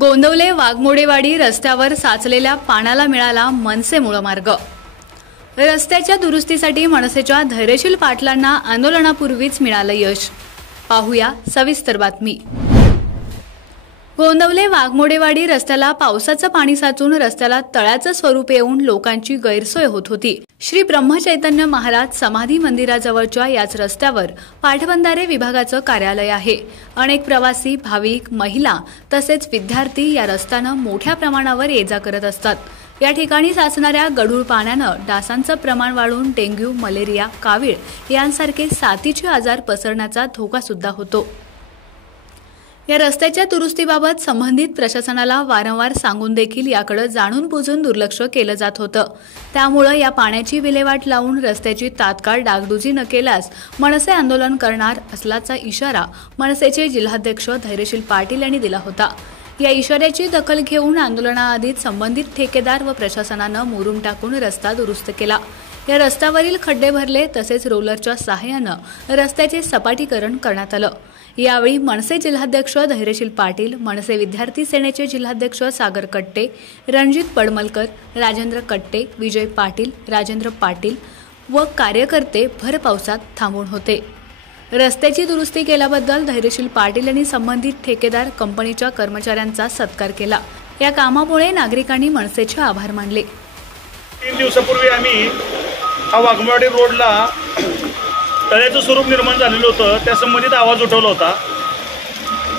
गोंदवले वाघमोडेवाडी रस्त्यावर साचलेल्या पाण्याला मिळाला मनसेमुळे मार्ग। रस्त्याच्या दुरुस्तीसाठी मनसेच्या धैर्यशील पाटलांना आंदोलनापूर्वीच मिळालं यश। पाहूया सविस्तर बातमी। गोंदवले वाघमोडेवाडी रस्त्याला पावसाचं पाणी साचून रस्त्याला तळ्याचं स्वरूप येऊन लोकांची गैरसोय होत होती। श्री ब्रह्मचैतन्य महाराज समाधी मंदिराजवळच्या याच रस्त्यावर पाटबंधारे विभागाचं कार्यालय आहे। अनेक प्रवासी, भाविक, महिला तसेच विद्यार्थी या रस्त्यानं मोठ्या प्रमाणावर ये-जा करत असतात। या ठिकाणी साचणाऱ्या गढूळ पाण्यानं डासांचं प्रमाण वाढून डेंग्यू, मलेरिया, कावीळ यांसारखे साथीचे आजार पसरण्याचा धोका सुद्धा होतो। या रस्त्याच्या दुरुस्तीबाबत संबंधित प्रशासनाला वारंवार सांगून देखील याकडे जाणून बुजून दुर्लक्ष केलं जात होतं। त्यामुळे या पाण्याची विल्हेवाट लावून रस्त्याची तात्काळ डागडुजी न केल्यास मनसे आंदोलन करणार असल्याचा इशारा मनसेचे जिल्हाध्यक्ष धैर्यशील पाटील यांनी दिला होता। या इशाऱ्याची दखल घेऊन आंदोलनाआधीच संबंधित ठेकेदार व प्रशासनानं मुरुम टाकून रस्ता दुरुस्त केला। या रस्त्यावरील खड्डे भरले तसेच रोलरच्या सहाय्यानं रस्त्याचे सपाटीकरण करण्यात आलं। यावेळी मनसे जिल्हाध्यक्ष धैर्यशील पाटील, मनसे विद्यार्थी सेनेचे जिल्हाध्यक्ष सागर कट्टे, रणजित पडमलकर, राजेंद्र कट्टे, विजय पाटील, राजेंद्र पाटील व कार्यकर्ते भर पावसात थांबून होते। रस्त्याची दुरुस्ती केल्याबद्दल धैर्यशील पाटील यांनी संबंधित ठेकेदार कंपनीच्या कर्मचाऱ्यांचा सत्कार केला। या कामामुळे नागरिकांनी मनसेचे आभार मानले। 3 दिवसापूर्वी आम्ही हा वाघमोडे रोडला तळ्याचं स्वरूप निर्माण झालेलं होतं, त्या संबंधित आवाज उठवला होता।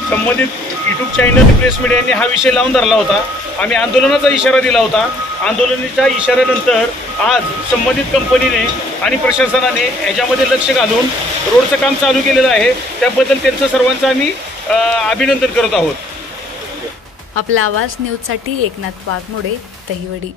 संबंधित यूट्यूब चॅनल, प्रेस मीडियाने हा विषय लावून धरला होता। आम्ही आंदोलनाचा इशारा दिला होता। आंदोलनाच्या इशाऱ्यानंतर आज संबंधित कंपनीने आणि प्रशासनाने ह्याच्यामध्ये लक्ष घालून रोडचं काम चालू केलेलं आहे। त्याबद्दल त्यांचं सर्वांचं आम्ही अभिनंदन करत आहोत। आपला आवाज न्यूजसाठी एकनाथ वाघमोडे, दहिवडी।